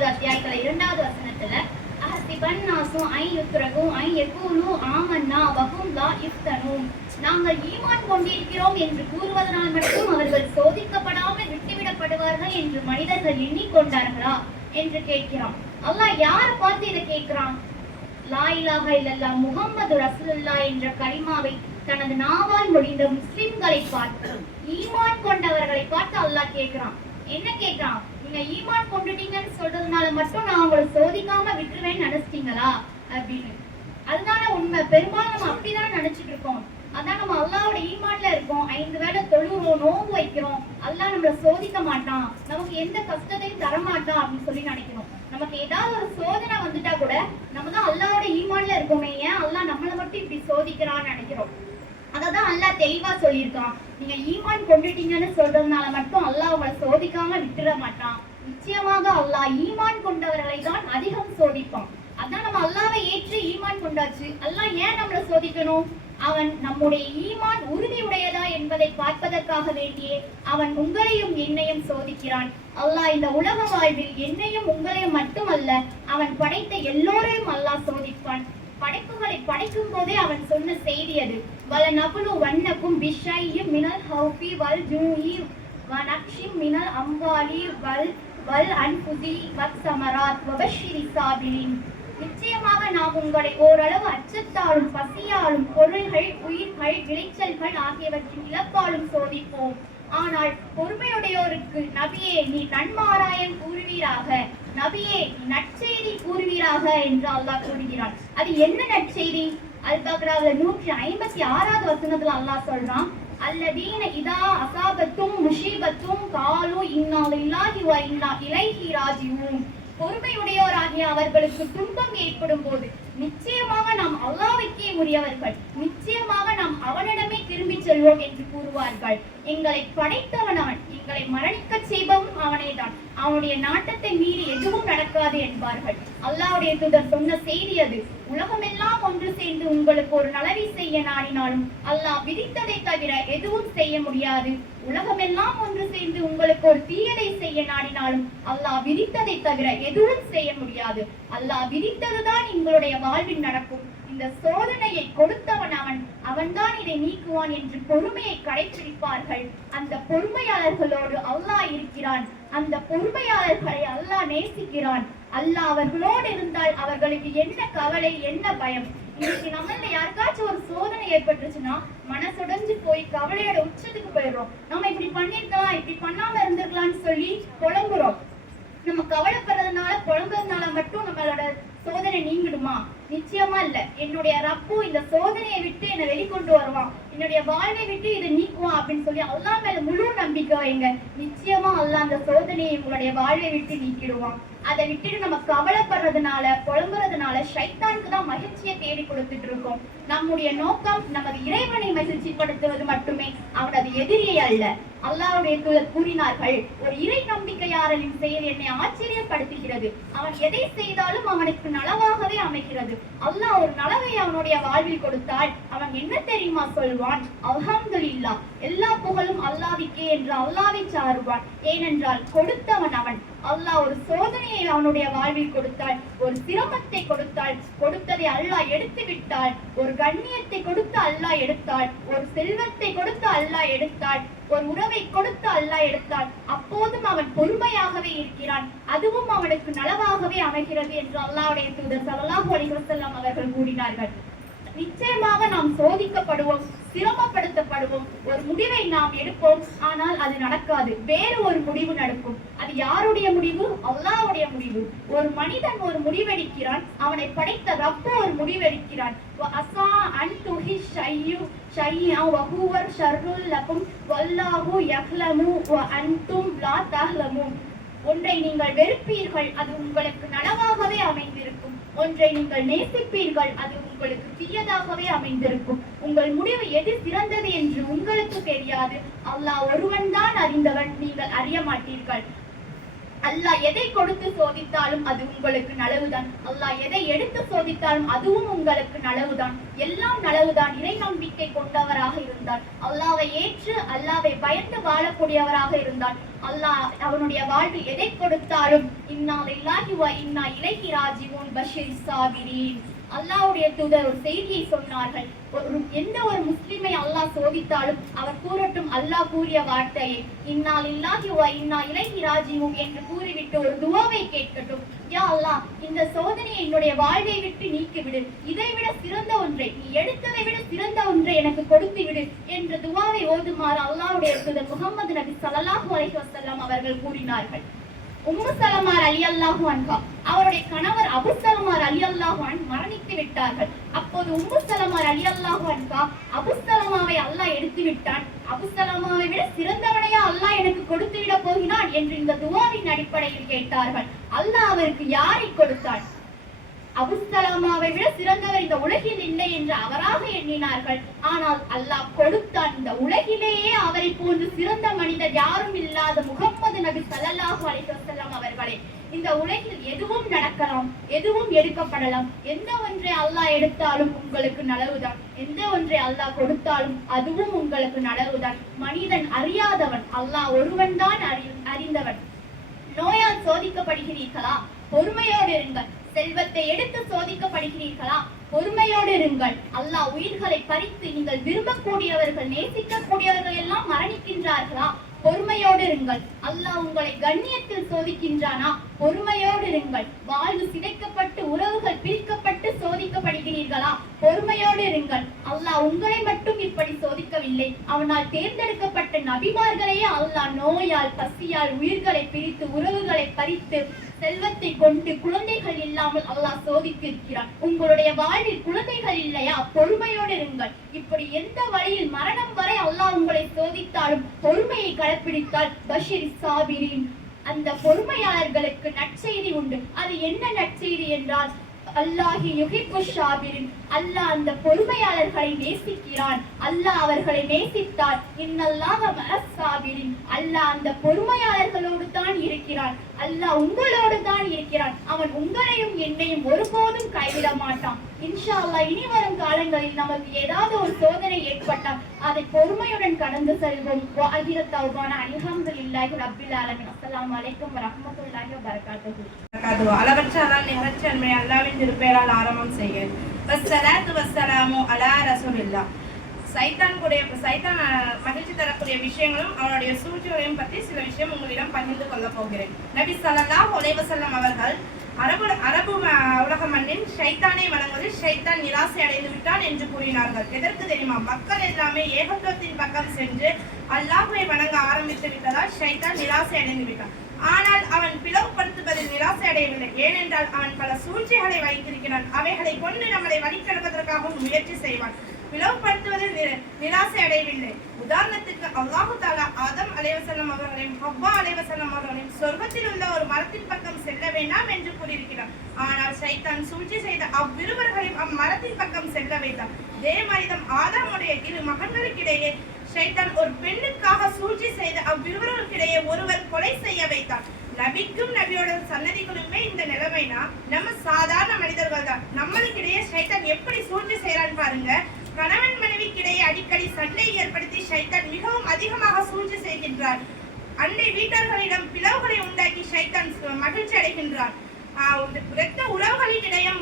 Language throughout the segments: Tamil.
இருபத்தி அத்தியாயத்துல இரண்டாவது வசனத்துல அஹசிபன் நாசும் ஐ யுத்ரகும் ஐ யகூலு ஆமன்னா வஹும் லா யுஃப்தனூன் நாங்கள் ஈமான் கொண்டிருக்கிறோம் என்று கூறுவதனால் மட்டும் அவர்கள் சோதிக்கப்படாமல் விட்டுவிடப்படுவார்கள் என்று மனிதர்கள் எண்ணிக்கொண்டார்களா என்று கேட்கிறான். அல்லாஹ் யாரை பார்த்து இதை கேட்கிறான்? லாயிலாக இல்லல்லா முகம்மது ரசூலுல்லா என்ற கரிமாவை தனது நாவால் முடிந்த முஸ்லிம்களை பார்த்து ஈமான் கொண்டவர்களை பார்த்து அல்லாஹ் கேட்கிறான். என்ன கேட்கிறான்? நீங்க ஈமான் கொண்டுட்டீங்கன்னு சொல்றதுனால மட்டும் நான் உங்களை சோதிக்காம விட்டுருவேன்னு நினைச்சிட்டீங்களா? அப்படின்னு. அதுதானே உண்மை பெரும்பாலும் நம்ம அப்படிதான் நினைச்சிட்டு இருக்கோம். அதான் நம்ம அல்லாவோட ஈமான்ல இருக்கோம். ஐந்து வேளை தொழுகிறோம் நோன்பு வைக்கிறோம். அல்லாஹ் நம்மள சோதிக்க மாட்டான். நமக்கு எந்த கஷ்டத்தையும் தர மாட்டான் அப்படின்னு சொல்லி நினைக்கிறோம் நமக்கு ஏதாவது ஒரு சோதனை வந்துட்டா கூட நம்ம தான் அல்லாவோட ஈமான்ல இருக்கோமே. ஏன்? அல்லாஹ் நம்மளை மட்டும் இப்படி சோதிக்கிறான்னு நினைக்கிறோம். அததான் அல்லாஹ் தெளிவா சொல்லியிருக்கான். நீங்க ஈமான் கொண்டுட்டீங்கன்னு சொல்றதுனால மட்டும் அல்லாஹ் உங்களை சோதிக்காம விட்டுற மாட்டான். நிச்சயமாக அல்லாஹ் ஈமான் கொண்டவர்களை தான் அதிகம் சோதிப்பான். அதான் நம்ம அல்லாவை ஏற்று ஈமான் கொண்டாச்சு. அல்லாஹ் ஏன் நம்மளை சோதிக்கணும்? அவன் நம்முடைய ஈமான் உறுதியுடையதா என்பதை பார்ப்பதற்காக வேண்டியே அவன் உங்களையும் என்னையும் சோதிக்கிறான். அல்லாஹ் இந்த உலக வாழ்வில் என்னையும் உங்களையும் மட்டுமல்ல அவன் படைத்த எல்லோரையும் அல்லாஹ் சோதிப்பான். படைப்புகளை படைக்கும் போதே அவன் சொன்ன செய்தி அது. வல நபுலு வண்ணக்கும் பிஷையும் மினல் ஹௌபி வல் ஜூஹி வனக்ஷிம் மினல் அம்பாலி வல் வல் அன்புதி வத் சமராத் வபஷிரி சாபிலின் நிச்சயமாக நாம் உங்களை ஓரளவு அச்சத்தாலும் பசியாலும் பொருள்கள் உயிர்கள் விளைச்சல்கள் ஆகியவற்றின் இழப்பாலும் சோதிப்போம். ஆனால் பொறுமையுடையோருக்கு நபியே நீ நன்மாராயன் கூறுவீராக. நபியே நீ நற்செய்தி கூறுவீராக என்று அல்லாஹ் கூறுகிறான். அது என்ன நற்செய்தி? அல் பக்ராவில் நூற்றி ஐம்பத்தி ஆறாவது வசனத்துல அல்லாஹ் சொல்றான் அல்லதீன இதா அசாபத்தும் முஷீபத்தும் காலு இன்னா இல்லாஹி வ இன்னா இலைஹி ராஜிவும் பொறுமையுடையோராகிய அவர்களுக்கு துன்பம் ஏற்படும் போது நிச்சயமாக நாம் அல்லாவுக்கே உரியவர்கள். நிச்சயமாக நாம் அவனிடமே திரும்பிச் செல்வோம் என்று கூறுவார்கள். எங்களை படைத்தவன் அவன். எங்களை மரணிக்க செய்பவன் அவனேதான் அவனுடைய நாட்டத்தை மீறி எதுவும் நடக்காது என்பார்கள். அல்லாவுடைய தூதர் சொன்ன செய்தி அது. உலகமெல்லாம் ஒன்று சேர்ந்து உங்களுக்கு ஒரு நலவை செய்ய நாடினாலும் அல்லாஹ் விதித்ததை தவிர எதுவும் செய்ய முடியாது. உலகமெல்லாம் ஒன்று சேர்ந்து உங்களுக்கு ஒரு தீயதை செய்ய நாடினாலும் அல்லாஹ் விதித்ததை தவிர எதுவும் செய்ய முடியாது. அல்லாஹ் விதித்ததுதான் எங்களுடைய வாழ்வில் நடக்கும். இந்த சோதனையை கொடுத்தவன் அவன். அவன்தான் இதை நீக்குவான் என்று பொறுமையை கடைபிடிப்பார்கள் அந்த பொறுமையாளர்களோடு அல்லாஹ் இருக்கிறான். அந்த பொறுமையாளர்களை அல்லாஹ் நேசிக்கிறான். அல்லாஹ் அவர்களோடு இருந்தால் அவர்களுக்கு என்ன கவலை என்ன பயம்? இன்னைக்கு நம்மள யாருக்காச்சும் ஒரு சோதனை ஏற்பட்டுச்சுன்னா மனசுடைஞ்சு போய் கவலையோட உச்சத்துக்கு போயிடுறோம். நம்ம இப்படி பண்ணிருக்கலாம் இப்படி பண்ணாம இருந்திருக்கலாம்னு சொல்லி புலம்புறோம். நம்ம கவலைப்படுறதுனால புலம்புறதுனால மட்டும் நம்மளோட சோதனை நீங்கிடுமா? நிச்சயமா இல்ல. என்னுடைய ரப்பு இந்த சோதனையை விட்டு என்னை வெளிக்கொண்டு வருவான். என்னுடைய வாழ்வை விட்டு இதை நீக்குவான் அப்படின்னு சொல்லி அல்லா மேல முழு நம்பிக்கை வைங்க. நிச்சயமா அல்லா அந்த சோதனையை உங்களுடைய வாழ்வை விட்டு நீக்கிடுவான். அதை விட்டுட்டு நம்ம கவலைப்படுறதுனால புலம்புறதுனால ஷைத்தானுக்கு தான் மகிழ்ச்சியை தேடி கொடுத்துட்டு இருக்கோம். நம்முடைய நோக்கம் நமது இறைவனை மகிழ்ச்சிப்படுத்துவது மட்டுமே. அவனது எதிரியை அல்ல. அல்லாவுடைய தூதர் கூறினார்கள் ஒரு இறை நம்பிக்கையாளரின் செயல் என்னை ஆச்சரியப்படுத்துகிறது. அவன் எதை செய்தாலும் அவனுக்கு நலவாகவே அமைகிறது. அல்லாஹ் ஒரு நலவை அவனுடைய வாழ்வில் கொடுத்தால் அவன் என்ன தெரியுமா சொல்வான்? அல்ஹம்துலில்லா எல்லா புகழும் அல்லாவிக்கே என்று அல்லாவை சாருவான் ஏனென்றால் கொடுத்தவன் அவன். அல்லாஹ் ஒரு சோதனையை அவனுடைய வாழ்வில் கொடுத்தாள். ஒரு சிரமத்தை கொடுத்தாள். கொடுத்ததை அல்லாஹ் எடுத்து விட்டால் ஒரு கண்ணியத்தை கொடுத்து அல்லாஹ் எடுத்தாள். ஒரு செல்வத்தை கொடுத்து அல்லாஹ் எடுத்தாள். ஒரு உறவை கொடுத்து அல்லாஹ் எடுத்தாள். அப்போதும் அவன் பொறுமையாகவே இருக்கிறான். அதுவும் அவனுக்கு நலவாகவே அமைகிறது என்று அல்லாவுடைய தூதர் ஸல்லல்லாஹு அலிஹசல்லாம் அவர்கள் கூறினார்கள். நிச்சயமாக நாம் சோதிக்கப்படுவோம் சிரமப்படுத்தப்படுவோம். ஒரு முடிவை நாம் எடுப்போம் ஆனால் அது நடக்காது. வேறு ஒரு முடிவு நடக்கும். அது யாருடைய முடிவு? அல்லாவுடைய முடிவு. ஒரு மனிதன் ஒரு முடிவெடுக்கிறான். அவனை படைத்த ரப்பு ஒரு முடிவெடுக்கிறான். அசா அன் துஹி ஷையு ஷையா வஹுவர் ஷர்ருல் லகும் வல்லாஹு யஹ்லமு வ அன்தும் லா ஒன்றை நீங்கள் வெறுப்பீர்கள் அது உங்களுக்கு நனவாகவே அமைந்திருக்கும். ஒன்றை நீங்கள் நேசிப்பீர்கள் அது உங்களுக்கு தீயதாகவே அமைந்திருக்கும். உங்கள் முடிவு எது சிறந்தது என்று உங்களுக்கு தெரியாது. அல்லாஹ் ஒருவன் தான் அறிந்தவன் நீங்கள் அறிய மாட்டீர்கள். அல்லாஹ் எதை கொடுத்து சோதித்தாலும் அது உங்களுக்கு நலவுதான். அல்லாஹ் எதை எடுத்து சோதித்தாலும் அதுவும் உங்களுக்கு நலவுதான். எல்லாம் நலவுதான். இறை நம்பிக்கை கொண்டவராக இருந்தால் அல்லாவை ஏற்று அல்லாவை பயந்து வாழக்கூடியவராக இருந்தால் அல்லாஹ் அவனுடைய வாழ்வு எதை கொடுத்தாலும் இன்னா இல்லாஹி இன்னா இலகி ராஜீவோன் பஷீர் சாகிரீன் அல்லாவுடைய தூதர் ஒரு செய்தியை சொன்னார்கள். ஒரு எந்த ஒரு முஸ்லிமை அல்லாஹ் சோதித்தாலும் அவர் கூறட்டும் அல்லாஹ் கூறிய வார்த்தையை இன்னால் இல்லாஹி இன்னா இலைஹி ராஜீவும் என்று கூறிவிட்டு ஒரு துவாவை கேட்கட்டும். யா அல்லாஹ் இந்த சோதனையை என்னுடைய வாழ்வை விட்டு நீக்கிவிடு. இதை விட சிறந்த ஒன்றை நீ எடுத்ததை விட சிறந்த ஒன்றை எனக்கு கொடுத்து விடு என்ற துவாவை ஓதுமாறு அல்லாவுடைய தூதர் முகமது நபி ஸல்லல்லாஹு அலைஹி வசல்லாம் அவர்கள் கூறினார்கள். உம்மு சலமார் அலி அல்லாஹு அன்ஹா. அவருடைய கணவர் அபு சலமார் அலி அல்லாஹு அன் மரணித்து விட்டார்கள். அப்போது உம்மு சலமார் அலி அல்லாஹு அன்ஹா அபு சலமாவை அல்லாஹ் எடுத்து விட்டான். அபு சலமாவை விட சிறந்தவனையா அல்லாஹ் எனக்கு கொடுத்து விட போகிறான் என்று இந்த துவாவின் அடிப்படையில் கேட்டார்கள். அல்லாஹ் அவருக்கு யாரை கொடுத்தான் அபுசலாமாவை விட சிறந்தவர் இந்த உலகில் இல்லை என்று அவராக எண்ணினார்கள். ஆனால் அல்லாஹ் கொடுத்தான் இந்த உலகிலேயே அவரை போன்று சிறந்த மனிதர் யாரும் இல்லாத முகம்மது நபி ஸல்லல்லாஹு அலைஹி அவர்களே இந்த உலகில் எதுவும் நடக்கலாம் எதுவும் எடுக்கப்படலாம். எந்த ஒன்றை அல்லாஹ் எடுத்தாலும் உங்களுக்கு நலவுதான். எந்த ஒன்றை அல்லாஹ் கொடுத்தாலும் அதுவும் உங்களுக்கு நலவுதான். மனிதன் அறியாதவன் அல்லாஹ் ஒருவன்தான் அறி அறிந்தவன். நோயால் சோதிக்கப்படுகிறீர்களா? பொறுமையோடு இருங்கள். செல்வத்தை எடுத்து சோதிக்கப்படுகிறீர்களா? பொறுமையோடு இருங்கள். அல்லாஹ் உயிர்களை பறித்து நீங்கள் விரும்பக்கூடியவர்கள் நேசிக்கக்கூடியவர்கள் எல்லாம் மரணிக்கின்றார்களா? பொறுமையோடு இருங்கள். அல்லாஹ் உங்களை கண்ணியத்தில் சோதிக்கின்றானா? பொறுமையோடு இருங்கள். வாழ்வு சிதைக்கப்பட்டு உறவுகள் பிரிக்கப்பட்டு சோதிக்கப்படுகிறீர்களா? பொறுமையோடு இருங்கள். அல்லாஹ் உங்களை மட்டும் இப்படி சோதிக்கவில்லை. அவனால் தேர்ந்தெடுக்கப்பட்ட நபிமார்களையே அல்லாஹ் நோயால் பசியால் உயிர்களை பிரித்து உறவுகளை பறித்து செல்வத்தை கொண்டு குழந்தைகள் இல்லாமல் அல்லாஹ் சோதித்திருக்கிறார் உங்களுடைய வாழ்வில் குழந்தைகள் இல்லையா? பொறுமையோடு இருங்கள். இப்படி எந்த வழியில் மரணம் வரை அல்லாஹ் உங்களை சோதித்தாலும் பொறுமையை கடைப்பிடித்தால் பஷீர் சாபிரின். அந்த பொறுமையாளர்களுக்கு நற்செய்தி உண்டு. அது என்ன நற்செய்தி என்றால் அல்லாஹி யுகிப்பு ஷாபிரின். அல்லாஹ் அந்த பொறுமையாளர்களை நேசிக்கிறான். அல்லாஹ் அவர்களை நேசித்தார் இன்னல்லாஹ அல்லாஹ் அந்த பொறுமையாளர்களோடு தான் இருக்கிறான். அல்லாஹ் உங்களோடு தான் இருக்கிறான். அவன் உங்களையும் என்னையும் ஒருபோதும் கைவிட மாட்டான். இன்ஷா அல்லாஹ் இனி வரும் காலங்களில் நமக்கு ஏதாவது ஒரு சோதனை ஏற்பட்டால் அதை பொறுமையுடன் கடந்து செல்வோம். வாஹிரத்தௌபான அல்ஹம்துலில்லாஹி ரப்பில் ஆலமீன். அஸ்ஸலாமு அலைக்கும் வரஹ்மத்துல்லாஹி வபரகாத்துஹு. வரகாத்துஹு. அளவற்ற அல்லாஹ் நிகழ்ச்சன்மை அல்லாவின் திருப்பெயரால் ஆரம்பம் செய்கிறேன். வசலாத்து வசலாமோ அலா ரசூலில்லா சைத்தான் கூடிய சைத்தான் மகிழ்ச்சி தரக்கூடிய விஷயங்களும் அவனுடைய சூழ்ச்சிகளையும் பற்றி சில விஷயம் உங்களிடம் பகிர்ந்து கொள்ள போகிறேன். நபி ஸல்லல்லாஹு ஒலைவசல்லம் அவர்கள் அரபு அரபு ம- உலக மண்ணின் ஷைத்தானை வணங்குவதில் ஷைத்தான் நிராசை அடைந்து விட்டான் என்று கூறினார்கள். எதற்கு தெரியுமா? மக்கள் எல்லாமே ஏகத்துவத்தின் பக்கம் சென்று அல்லாஹுவை வணங்க ஆரம்பித்து விட்டதால் ஷைத்தான் நிராசை அடைந்து விட்டான். ஆனால் அவன் பிளவுபடுத்துவதில் நிராசை அடையவில்லை. ஏனென்றால் அவன் பல சூழ்ச்சிகளை வைத்திருக்கிறான். அவைகளை கொண்டு நம்மளை வழிகெடுப்பதற்காக முயற்சி செய்வான். பிளவுபடுத்துவதில் நிராசை அடையவில்லை. உதாரணத்துக்கு அல்லாஹு தாலா ஆதம் அலைவசல்லம் அவர்களையும் ஹவ்வா அலைவசல்லம் அவர்களையும் சொர்க்கத்தில் உள்ள ஒரு மரத்தின் பக்கம் செல்ல வேண்டாம் என்று கூறியிருக்கிறார். ஆனால் சைத்தான் சூழ்ச்சி செய்த அவ்விருவர்களையும் அம்மரத்தின் பக்கம் செல்ல வைத்தார். இதே மனிதம் ஆதாமுடைய இரு மகன்களுக்கிடையே சைத்தான் ஒரு பெண்ணுக்காக சூழ்ச்சி செய்த அவ்விருவர்களுக்கிடையே ஒருவர் கொலை செய்ய வைத்தார். நபிக்கும் நபியோட சன்னதிகளுமே இந்த நிலைமைனா நம்ம சாதாரண மனிதர்கள் தான் நம்மளுக்கிடையே சைத்தான் எப்படி சூழ்ச்சி செய்யறான்னு பாருங்க. கணவன் அடிக்கடி சண்டை ஏற்படுத்தி ஷைத்தான் மிகவும் அதிகமாக சூழ்ச்சி செய்கின்றார். அண்டை வீட்டர்களிடம் பிளவுகளை உண்டாக்கி ஷைத்தான் மகிழ்ச்சி அடைகின்றார். ஆஹ் இரத்த உறவுகளிடையும்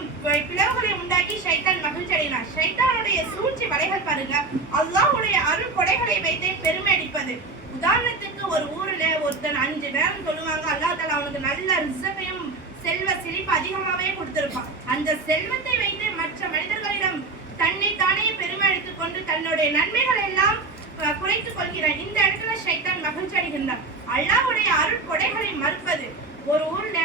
பிளவுகளை உண்டாக்கி ஷைத்தான் மகிழ்ச்சி அடைகிறார் ஷைத்தானுடைய சூழ்ச்சி வலைகள் பாருங்க. அல்லாஹுடைய அருள் கொடைகளை வைத்தே பெருமை அடிப்பது. உதாரணத்துக்கு ஒரு ஊர்ல ஒருத்தன் அஞ்சு நேரம் சொல்லுவாங்க. அல்லா தாலா அவனுக்கு நல்ல ரிசப்பையும் செல்வ செழிப்பு அதிகமாவே கொடுத்திருப்பான். அந்த செல்வத்தை வைத்து கொண்டு நன்மைகள் எல்லாம் குறைத்துக் கொள்கிறான் இந்த இடத்துல ஷைத்தான் மகிழ்ச்சி அடைகின்றான். அல்லாவுடைய அருள் கொடைகளை மறுப்பது. ஒரு ஊர்ல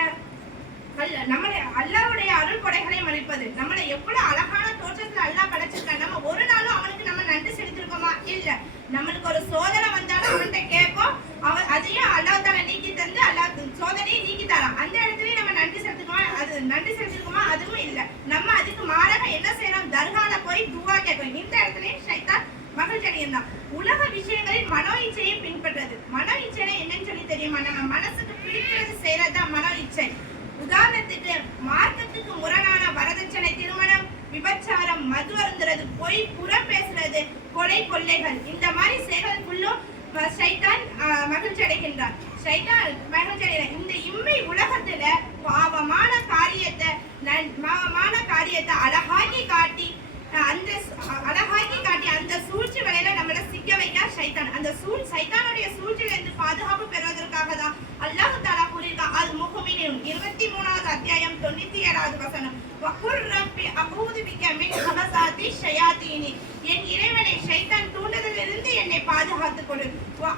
அல்ல நம்மளை அல்லாவுடைய அருள் கொடைகளை மறுப்பது. நம்மளை எவ்வளவு அழகான தோற்றத்துல அல்லாஹ் படைச்சிருக்கான். நம்ம ஒரு நாளும் அவனுக்கு நம்ம நன்றி செலுத்திருக்கோமா? இல்ல. நம்மளுக்கு ஒரு சோதனை வந்தாலும் அவன்கிட்ட கேட்போம். அவன் அதையும் அல்லாஹ் தால நீக்கி தந்து அல்லாஹ் சோதனையை நீக்கி தரான். அந்த இடத்துலயும் நம்ம நன்றி செலுத்திக்கோமா? அது நன்றி செலுத்திருக்கோமா? அதுவும் இல்ல. நம்ம அது கொலை கொள்ளைகள். இந்த மாதிரி செயல்கள் ஃபுல்லும் சைத்தான் ஆஹ், மகிழ்ச்சி அடைகின்றான் சைத்தான் மகிழ்ச்சி அடைகிறான் இந்த இம்மை உலகத்துல பாவமான காரியத்தை நன்- பாவமான காரியத்தை அழகாக்கி காட்டி அஹ், அந்த சு- அ- அழகாக்கி காட்டி அந்த சூழ்ச்சி வேலையில நம்மள சிக்க வைக்க சைத்தான் அந்த சூழ் சைத்தானுடைய சூழ்ச்சியில இருந்து பாதுகாப்பு பெறுவதற்காக தான் அல்லாஹ் தாலா கூறியிருக்கான் அது முகமினும் இருபத்தி மூணாவது அத்தியாயம் தொண்ணூத்தி ஏழாவது வசனம் வகுர் ரப்பி அகூது பிக்க மின் ஹமசாத்தி ஷயாத்தீனி என் இறைவனை ஷைத்தான் தூண்டுதலிருந்து என்னை பாதுகாத்துக் கொடு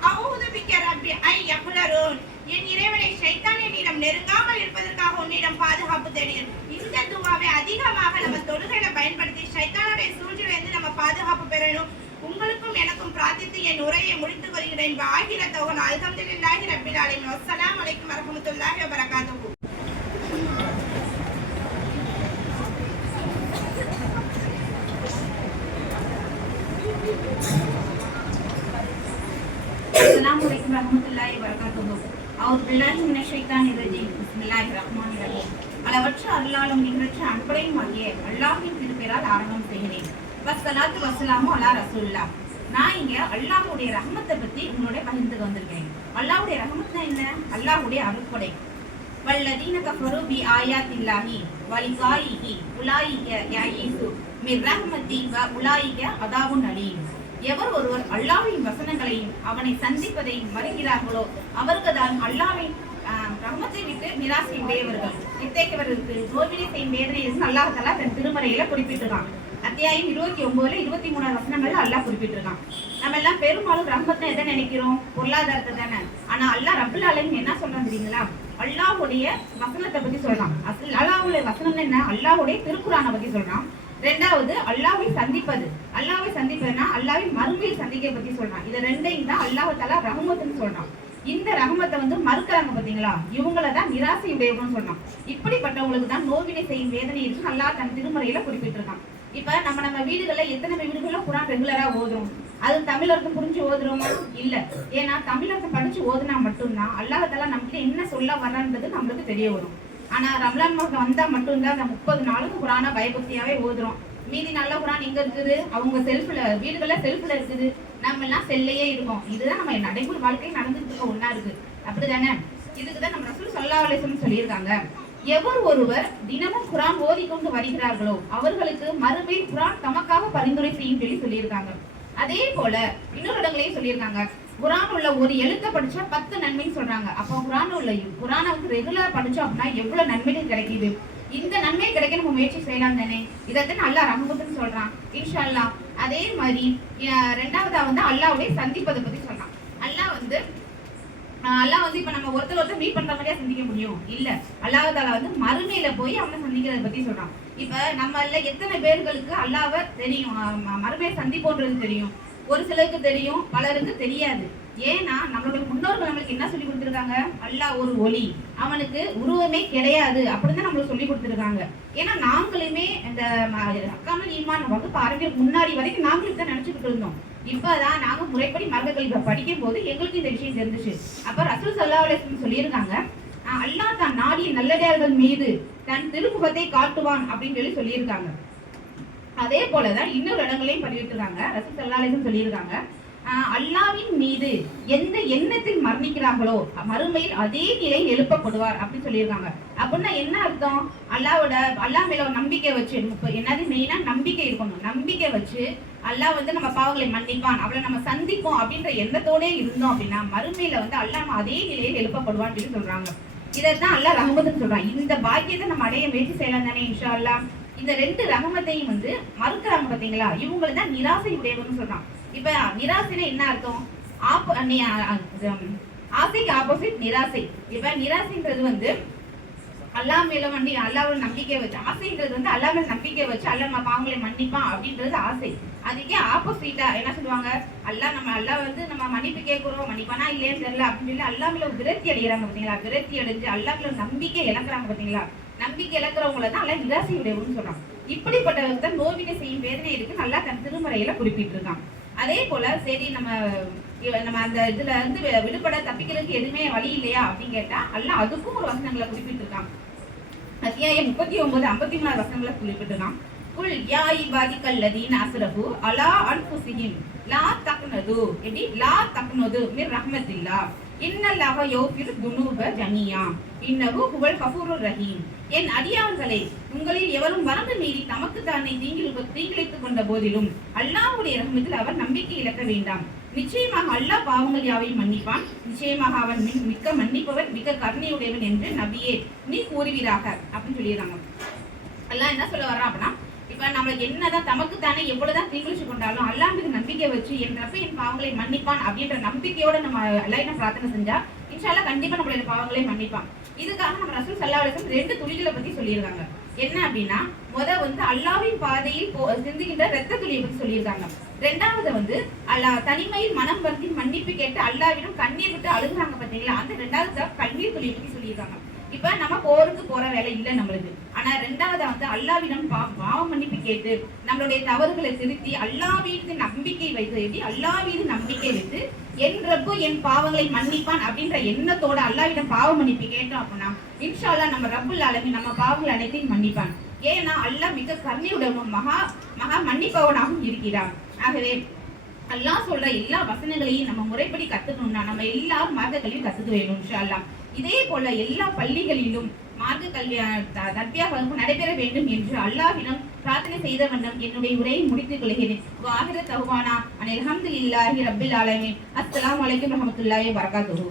அகூது பிக்க ரப்பி ஐ யகுலரூன் என் இறைவனை ஷைத்தான் என்னிடம் நெருங்காமல் இருப்பதற்காக உன்னிடம் பாதுகாப்பு தேடுகிறேன் இந்த துவாவை அதிகமாக நம்ம தொழுகையில பயன்படுத்தி ஷைத்தானுடைய சூழ்ச்சியிலிருந்து நம்ம பாதுகாப்பு பெறணும் உங்களுக்கும் எனக்கும் பிரார்த்தித்து என் உரையை முடித்துக் கொள்கிறேன் வாகிர தோகன் அல்ஹம்துலில்லாஹி ரப்பில் ஆலமீன் அஸ்ஸலாமு அலைக்கும் வரஹ்மத்துல்லாஹி வபரகாத்துஹு السلام عليكم ورحمة الله وبركاته أعوذ بالله من الشيطان الرجيم بسم الله الرحمن الرحيم அளவற்ற அருளாலும் நிகழ்ச்சி அன்பரையும் ஆகிய அல்லாஹ்வின் திருப்பெயரால் ஆரம்பம் செய்கிறேன் வஸ்ஸலாத்து வஸ்ஸலாமு அலா ரசூல்லா நான் இங்க அல்லாஹ்வுடைய ரஹமத்தை பத்தி உங்களோட பகிர்ந்து வந்திருக்கேன். அல்லாஹுடைய ரஹமத்னா என்ன? அல்லாஹுடைய அருட்கொடை. வல்லதீன கஃபரு பி ஆயாத்தில்லாஹி வலிகாயிஹி உலாயிக யாயீசு மிர் ரஹ்மத்தி வ உலாயிக அதாவுன் அலீம். எவர் ஒருவர் அல்லாவின் வசனங்களையும் அவனை சந்திப்பதையும் மறுக்கிறார்களோ அவர்கள்தான் தான் ஆஹ், ரஹ்மத்தை விட்டு நிராசை உடையவர்கள் இத்தகையவர்களுக்கு நோவினை செய்யும் வேதனை என்று அல்லாஹ் தலா தன் திருமறையில குறிப்பிட்டிருக்கான். அத்தியாயம் இருபத்தி ஒன்பதுல இருபத்தி மூணாவது வசனங்கள்ல அல்லாஹ் குறிப்பிட்டிருக்கான். நம்ம எல்லாம் பெரும்பாலும் ரம்பத்தை எதை நினைக்கிறோம்? பொருளாதாரத்தை தானே. ஆனா அல்லாஹ் ரப்புல் ஆலமீன் என்ன சொல்றான் தெரியுங்களா? அல்லாஹுடைய வசனத்தை பத்தி சொல்றான். அசல் அல்லாஹ்வுடைய வசனம் என்ன? அல்லாஹ்வுடைய திருக்குறானை பத்தி சொல்றான். ரெண்டாவது அல்லாவை சந்திப்பது. அல்லாவை சந்திப்பதுன்னா அல்லாவின் மறுமையில் சந்திக்க பத்தி சொல்றான். இது ரெண்டையும் தான் அல்லாஹ் தலா ரஹமத்துன்னு சொல்றான். இந்த ரகமத்தை வந்து மறுக்கிறாங்க பாத்தீங்களா? இவங்கள தான் நிராசையுடையவங்கன்னு சொன்னான் இப்படிப்பட்டவங்களுக்கு தான் நோவினை செய்யும் வேதனை இருக்கு அல்லாஹ் தன் திருமுறையில குறிப்பிட்டிருக்கான். இப்ப நம்ம நம்ம வீடுகள்ல எத்தனை வீடுகளும் குரான் ரெகுலரா ஓதுறோம்? அது தமிழர்த்தம் புரிஞ்சு ஓதுறோமா? இல்ல. ஏன்னா தமிழர்த்தம் படிச்சு ஓதுனா மட்டும்தான் அல்லாஹால நம்மகிட்ட என்ன சொல்ல வரன்றது நம்மளுக்கு தெரிய வரும். ஆனா ரம்லான் மாசம் வந்தா மட்டும்தான் அந்த முப்பது நாளுக்கு குரானா பயபக்தியாவே ஓதுறோம். மீதி நல்ல குரான் எங்க இருக்குது? அவங்க செல்ஃப்ல வீடுகள்ல செல்ஃப்ல இருக்குது. நம்ம எல்லாம் செல்லையே இருக்கோம். இதுதான் நம்ம நடைமுறை வாழ்க்கை நடந்துட்டு இருக்க ஒண்ணா இருக்கு. அப்படிதானே? இதுக்கு தான் நம்ம ரசூல் சல்லா சொல்லியிருக்காங்க. எவர் ஒருவர் தினமும் குரான் ஓதிக்கொண்டு வருகிறார்களோ அவர்களுக்கு மறுமை குரான் தமக்காக பரிந்துரை செய்யும் சொல்லி சொல்லியிருக்காங்க. அதே போல இன்னொரு இடங்களையும் சொல்லியிருக்காங்க. குரான் உள்ள ஒரு எழுத்தை படிச்சா பத்து நன்மைன்னு சொல்றாங்க. அப்போ குரான் உள்ள குரானை வந்து ரெகுலர் படிச்சோம் அப்படின்னா எவ்வளவு நன்மைகள் கிடைக்குது? இந்த நன்மை கிடைக்க நம்ம முயற்சி செய்யலாம் தானே? இதை அல்லாஹ் ரஹமத்துன்னு சொல்றான். இன்ஷால்லா அதே மாதிரி ரெண்டாவதா வந்து அல்லாவுடைய சந்திப்பதை பத்தி சொல்றான் அல்லாஹ் வந்து எல்லாம் வந்து இப்ப நம்ம ஒருத்தர் ஒருத்தர் மீட் பண்ற மாதிரியா சந்திக்க முடியும். இல்ல அல்லாஹ் தாலா வந்து மறுமையில போய் அவனை சந்திக்கிறத பத்தி சொல்றான். இப்ப நம்மள எத்தனை பேர்களுக்கு அல்லாவ தெரியும்? மறுமையை சந்திப்போன்றது தெரியும். ஒரு சிலருக்கு தெரியும் பலருக்கு தெரியாது. ஏன்னா நம்மளுடைய முன்னோர்கள் நம்மளுக்கு என்ன சொல்லி கொடுத்துருக்காங்க? அல்லாஹ் ஒரு ஒளி. அவனுக்கு உருவமே கிடையாது. அப்படின்னு தான் நம்மளுக்கு சொல்லி கொடுத்துருக்காங்க. ஏன்னா நாங்களுமே இந்த அக்காமல் ஈமான் வகுப்பு ஆரம்பிக்க முன்னாடி வரைக்கும் நாங்களும் தான் நினைச்சுக்கிட்டு இருந்தோம். இப்பதான் நாங்க முறைப்படி மரபு கல்வி படிக்கும் போது எங்களுக்கு இந்த விஷயம் தெரிஞ்சுச்சு. அப்ப ரசூல் சல்லா அலிஸ்லம் சொல்லியிருக்காங்க அல்லாஹ் தான் நாடிய நல்லடியார்கள் மீது தன் திருமுகத்தை காட்டுவான் அப்படின்னு சொல்லி சொல்லியிருக்காங்க. அதே போலதான் இன்னொரு இடங்களையும் பதிவிட்டுருக்காங்க. ரசூல் சல்லா அலிஸ்லம் சொல்லியிருக்காங்க அல்லாவின் மீது எந்த எண்ணத்தில் மரணிக்கிறார்களோ மறுமையில் அதே நிலையில் எழுப்பப்படுவார் அப்படின்னு சொல்லியிருக்காங்க. அப்படின்னா என்ன அர்த்தம்? அல்லாவோட அல்லாஹ் மேல ஒரு நம்பிக்கை வச்சு என்னது மெயினா நம்பிக்கை இருக்கணும். நம்பிக்கை வச்சு அல்லாஹ் வந்து நம்ம பாவங்களை மன்னிப்பான். அவளை நம்ம சந்திப்போம் அப்படின்ற எண்ணத்தோடே இருந்தோம் அப்படின்னா மறுமையில வந்து அல்லாஹ் நம்ம அதே நிலையில் எழுப்பப்படுவான் அப்படின்னு சொல்றாங்க. இதைத்தான் அல்லாஹ் ரஹமத்துன்னு சொல்றான். இந்த பாக்கியத்தை நம்ம அடைய முயற்சி செய்யலாம் தானே இன்ஷா அல்லாஹ். இந்த ரெண்டு ரகமத்தையும் வந்து மறுக்கிறாங்க பாத்தீங்களா இவங்களை தான் நிராசை உடையவன்னு சொல்றான். இப்ப நிராசைனா என்ன அர்த்தம்? ஆப்ப ஆசைக்கு ஆப்போசிட் நிராசை. இப்ப நிராசைன்றது வந்து அல்லாஹ் மேல வந்து அல்லாவோட நம்பிக்கை வச்சு ஆசைன்றது வந்து அல்லாஹ் மேல நம்பிக்கை வச்சு அல்லாஹ் நம்ம பாவங்களை மன்னிப்பான் அப்படின்றது ஆசை. அதுக்கே ஆப்போசிட்டா என்ன சொல்லுவாங்க? அல்லாஹ் நம்ம அல்லா வந்து நம்ம மன்னிப்பு கேட்கிறோம். மன்னிப்பானா இல்லையேன்னு தெரியல அப்படின்னு சொல்லி அல்லா மேல விரத்தி அடைகிறாங்க பாத்தீங்களா விரத்தி அடைஞ்சு அல்லா மேல நம்பிக்கை இழக்கிறாங்க பாத்தீங்களா நம்பிக்கை இழக்கிறவங்கள தான் அல்லா நிராசை உடையவன்னு சொல்றான். இப்படிப்பட்டவங்க தான் நோவினை செய்யும் வேதனை இருக்கு. நல்லா தன் திருமறையில குறிப்பிட்டிருக்கான். அதே போல சரி நம்ம நம்ம அந்த இதுல இருந்து வி- விடுபட தப்பிக்கிறதுக்கு எதுவுமே வழி இல்லையா அப்படின்னு கேட்டா அல்ல அதுக்கும் ஒரு வசனங்களை குறிப்பிட்டிருக்கான். அத்தியாயம் முப்பத்தி ஒன்பது ஐம்பத்தி மூணு வசனங்களை குறிப்பிட்டிருக்கான். குல் யா இபாதிக்கல்லதீன அஸ்ரஃபு அலா அன்ஃபுஸிஹிம் லா தக்னது எப்படி லா தக்னது மிர் ரஹ்மத்தில்லா இன்னல்லாஹ யௌஃபிரு துனூப ஜமியாம் இன்னகு புகழ் கஃபூரு ரஹீம். என் அடியார்களே உங்களில் எவரும் வரம்பு மீறி தமக்கு தானே தீங்கில் தீங்கிழைத்துக் கொண்ட போதிலும் அல்லாஹுடைய ரகமத்தில் அவர் நம்பிக்கை இழக்க வேண்டாம். நிச்சயமாக அல்லாஹ் பாவங்கள் யாவையும் மன்னிப்பான். நிச்சயமாக அவன் மிக்- மிக்க மன்னிப்பவன் மிக கருணையுடையவன் என்று நபியே நீ கூறுவீராக. அப்படின்னு சொல்லிடுறாங்க. அல்லாஹ் என்ன சொல்ல வர்றான் அப்படின்னா இப்போ நம்மளுக்கு என்னதான் தமக்கு தானே எவ்வளவுதான் தீங்குச்சு கொண்டாலும் அல்லாஹ் மீது நம்பிக்கை வச்சு என் ரப்ப என் பாவங்களை மன்னிப்பான் அப்படின்ற நம்பிக்கையோட நம்ம அல்லாஹ் பிரார்த்தனை செஞ்சா இன்ஷால்லா கண்டிப்பா நம்மளுடைய பாவங்களை மன்னிப்பான். இதுக்காக நம்ம ரசூல் சல்லா ரெண்டு துளிகளை பத்தி சொல்லியிருக்காங்க. என்ன அப்படின்னா முத வந்து அல்லாவின் பாதையில் போ சிந்துகின்ற ரத்த துளியை பத்தி சொல்லியிருக்காங்க. ரெண்டாவது வந்து அல்லாஹ் தனிமையில் மனம் வருந்தி மன்னிப்பு கேட்டு அல்லாவிடம் கண்ணீர் விட்டு அழுகுறாங்க பார்த்தீங்களா அந்த ரெண்டாவது தான் கண்ணீர் துளியை பத்தி சொல்லியிருக்காங்க. இப்ப நம்ம போருக்கு போற வேலை இல்லை நம்மளுக்கு. ஆனா ரெண்டாவது வந்து அல்லாவிடம் பா- பாவம் மன்னிப்பு கேட்டு நம்மளுடைய தவறுகளை திருத்தி அல்லாவீது நம்பிக்கை வைத்து எப்படி? அல்லாவீது நம்பிக்கை வைத்து என் என் பாவங்களை மன்னிப்பான் அப்படின்ற எண்ணத்தோட அல்லாவிடம் பாவ மன்னிப்பு கேட்டோம் அப்படின்னா இன்ஷால்லா நம்ம ரப்புல் அளவி நம்ம பாவங்கள் அனைத்தையும் மன்னிப்பான். ஏன்னா அல்லாஹ் மிக கருணையுடனும் மகா மகா மன்னிப்பவனாகவும் இருக்கிறான். ஆகவே அல்லாஹ் சொல்ற எல்லா வசனங்களையும் நம்ம முறைப்படி கத்துக்கணும்னா நம்ம எல்லா மார்க்கங்களையும் கத்துக்க வேணும் இன்ஷா அல்லாஹ் இதே போல எல்லா பள்ளிகளிலும் மார்க்க கல்வி அஹ், வகுப்பு நடைபெற வேண்டும் என்று அல்லாஹ்விடம் பிரார்த்தனை செய்த வண்ணம் என்னுடைய உரையை முடித்துக் கொள்கிறேன். வாஹிர தகுவானா அனில் இல்லாஹி ரபிள் ஆலமீன். அஸ்லாம் அலைக்கும் வரஹ்மத்துல்லாஹி வபரகாத்துஹு.